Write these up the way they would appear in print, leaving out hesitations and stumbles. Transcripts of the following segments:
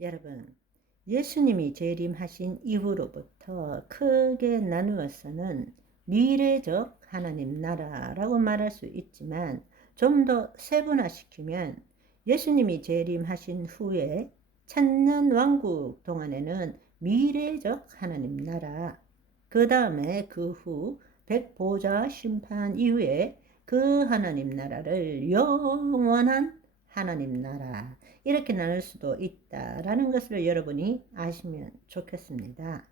여러분, 예수님이 재림하신 이후로부터 크게 나누어서는 미래적 하나님 나라라고 말할 수 있지만, 좀 더 세분화시키면 예수님이 재림하신 후에 천년 왕국 동안에는 미래적 하나님 나라, 그 다음에 그 후 백보좌 심판 이후에 그 하나님 나라를 영원한 하나님 나라, 이렇게 나눌 수도 있다라는 것을 여러분이 아시면 좋겠습니다.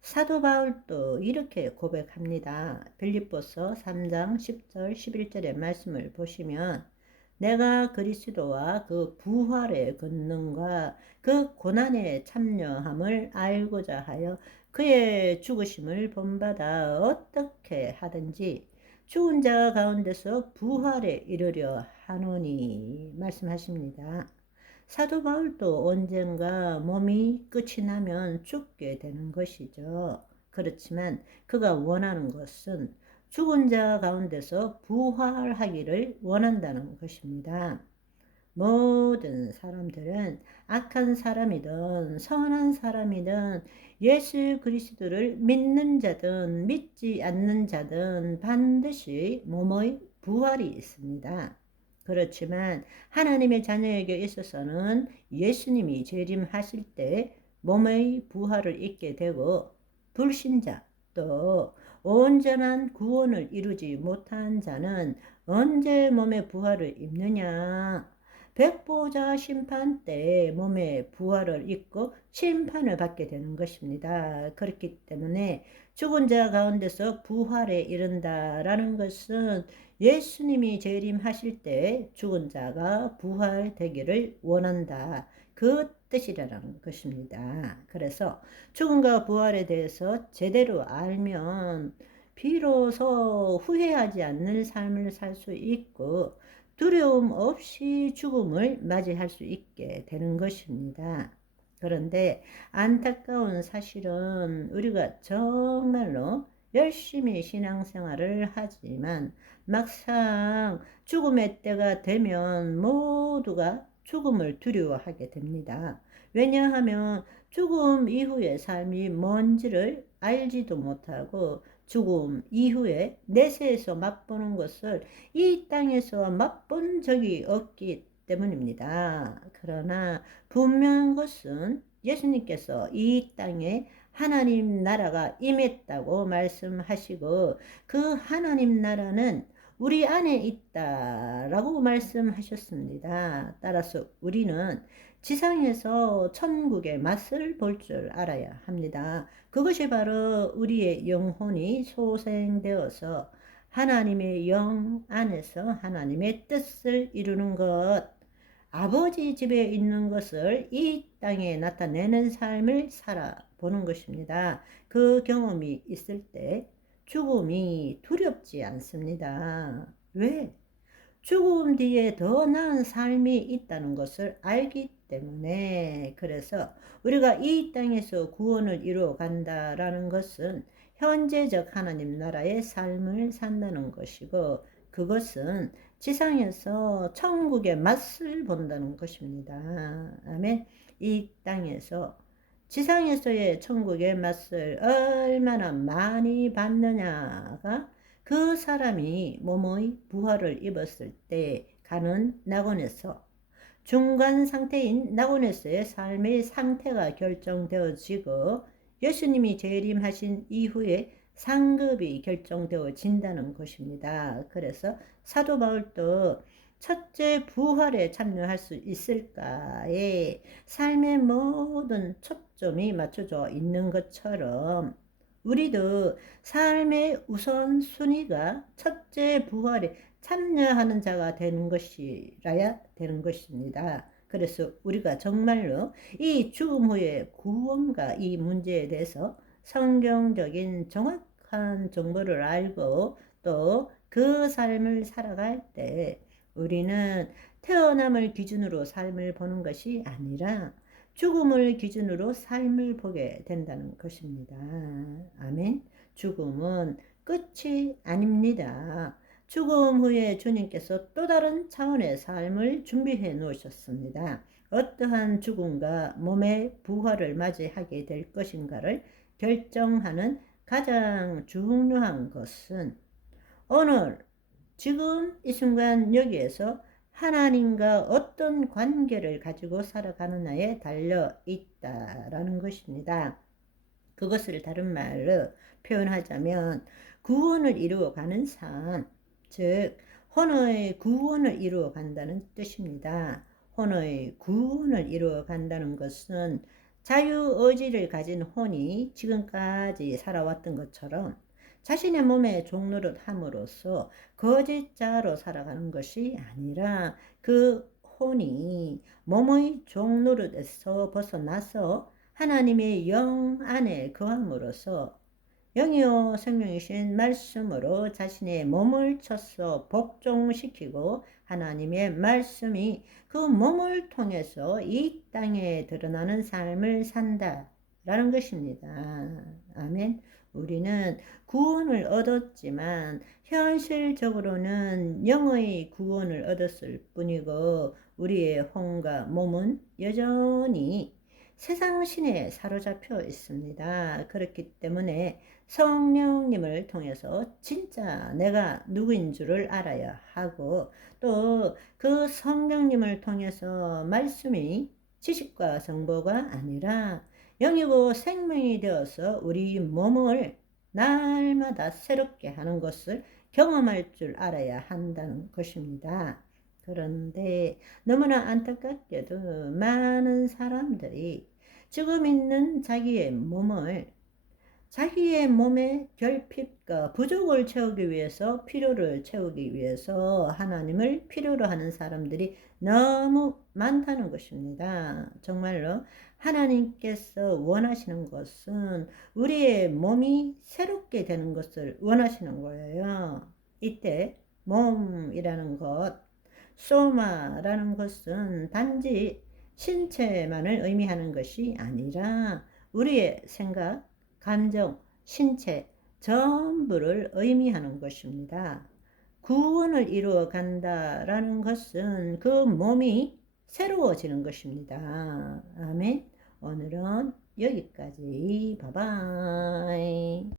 사도 바울도 이렇게 고백합니다. 빌립보서 3장 10절 11절의 말씀을 보시면, 내가 그리스도와 그 부활의 권능과 그 고난에 참여함을 알고자 하여 그의 죽으심을 본받아 어떻게 하든지 죽은 자 가운데서 부활에 이르려 하노니 말씀하십니다. 사도 바울도 언젠가 몸이 끝이 나면 죽게 되는 것이죠. 그렇지만 그가 원하는 것은 죽은 자 가운데서 부활하기를 원한다는 것입니다. 모든 사람들은 악한 사람이든 선한 사람이든 예수 그리스도를 믿는 자든 믿지 않는 자든 반드시 몸의 부활이 있습니다. 그렇지만 하나님의 자녀에게 있어서는 예수님이 재림하실 때 몸의 부활을 입게 되고, 불신자 또 온전한 구원을 이루지 못한 자는 언제 몸의 부활을 입느냐? 백보자 심판 때 몸의 부활을 입고 심판을 받게 되는 것입니다. 그렇기 때문에 죽은 자 가운데서 부활에 이른다라는 것은 예수님이 재림하실 때 죽은 자가 부활되기를 원한다, 그 뜻이라는 것입니다. 그래서 죽음과 부활에 대해서 제대로 알면 비로소 후회하지 않는 삶을 살 수 있고 두려움 없이 죽음을 맞이할 수 있게 되는 것입니다. 그런데 안타까운 사실은 우리가 정말로 열심히 신앙생활을 하지만 막상 죽음의 때가 되면 모두가 죽음을 두려워하게 됩니다. 왜냐하면 죽음 이후의 삶이 뭔지를 알지도 못하고 죽음 이후에 내세에서 맛보는 것을 이 땅에서 맛본 적이 없기 때문입니다. 그러나 분명한 것은 예수님께서 이 땅에 하나님 나라가 임했다고 말씀하시고, 그 하나님 나라는 우리 안에 있다라고 말씀하셨습니다. 따라서 우리는 지상에서 천국의 맛을 볼 줄 알아야 합니다. 그것이 바로 우리의 영혼이 소생되어서 하나님의 영 안에서 하나님의 뜻을 이루는 것, 아버지 집에 있는 것을 이 땅에 나타내는 삶을 살아보는 것입니다. 그 경험이 있을 때 죽음이 두렵지 않습니다. 왜? 죽음 뒤에 더 나은 삶이 있다는 것을 알기 때문에. 그래서 우리가 이 땅에서 구원을 이루어 간다라는 것은 현재적 하나님 나라의 삶을 산다는 것이고, 그것은 지상에서 천국의 맛을 본다는 것입니다. 아멘. 이 땅에서 지상에서의 천국의 맛을 얼마나 많이 받느냐가 그 사람이 몸의 부활을 입었을 때 가는 낙원에서, 중간 상태인 낙원에서의 삶의 상태가 결정되어지고, 예수님이 재림하신 이후에 상급이 결정되어진다는 것입니다. 그래서 사도 바울도 첫째 부활에 참여할 수 있을까에 삶의 모든 초점이 맞춰져 있는 것처럼, 우리도 삶의 우선순위가 첫째 부활에 참여하는 자가 되는 것이라야 되는 것입니다. 그래서 우리가 정말로 이 죽음 후의 구원과 이 문제에 대해서 성경적인 정확한 정보를 알고 또 그 삶을 살아갈 때, 우리는 태어남을 기준으로 삶을 보는 것이 아니라 죽음을 기준으로 삶을 보게 된다는 것입니다. 아멘. 죽음은 끝이 아닙니다. 죽음 후에 주님께서 또 다른 차원의 삶을 준비해 놓으셨습니다. 어떠한 죽음과 몸의 부활을 맞이하게 될 것인가를 결정하는 가장 중요한 것은 오늘 지금 이 순간 여기에서 하나님과 어떤 관계를 가지고 살아가느냐에 달려 있다라는 것입니다. 그것을 다른 말로 표현하자면 구원을 이루어가는 삶, 즉 혼의 구원을 이루어간다는 뜻입니다. 혼의 구원을 이루어간다는 것은 자유의지를 가진 혼이 지금까지 살아왔던 것처럼 자신의 몸에 종노릇 함으로써 거짓자로 살아가는 것이 아니라 그 혼이 몸의 종노릇에서 벗어나서 하나님의 영 안에 거함으로써 영이요 생명이신 말씀으로 자신의 몸을 쳐서 복종시키고 하나님의 말씀이 그 몸을 통해서 이 땅에 드러나는 삶을 산다라는 것입니다. 아멘. 우리는 구원을 얻었지만 현실적으로는 영의 구원을 얻었을 뿐이고 우리의 혼과 몸은 여전히 세상 신에 사로잡혀 있습니다. 그렇기 때문에 성령님을 통해서 진짜 내가 누구인 줄을 알아야 하고 또 그 성령님을 통해서 말씀이 지식과 정보가 아니라 영이고 생명이 되어서 우리 몸을 날마다 새롭게 하는 것을 경험할 줄 알아야 한다는 것입니다. 그런데 너무나 안타깝게도 많은 사람들이 지금 있는 자기의 몸의 결핍과 부족을 채우기 위해서 필요를 채우기 위해서 하나님을 필요로 하는 사람들이 너무 많다는 것입니다. 정말로 하나님께서 원하시는 것은 우리의 몸이 새롭게 되는 것을 원하시는 거예요. 이때 몸이라는 것, 소마라는 것은 단지 신체만을 의미하는 것이 아니라 우리의 생각, 감정, 신체 전부를 의미하는 것입니다. 구원을 이루어 간다라는 것은 그 몸이 새로워지는 것입니다. 아멘. 오늘은 여기까지. 바이바이.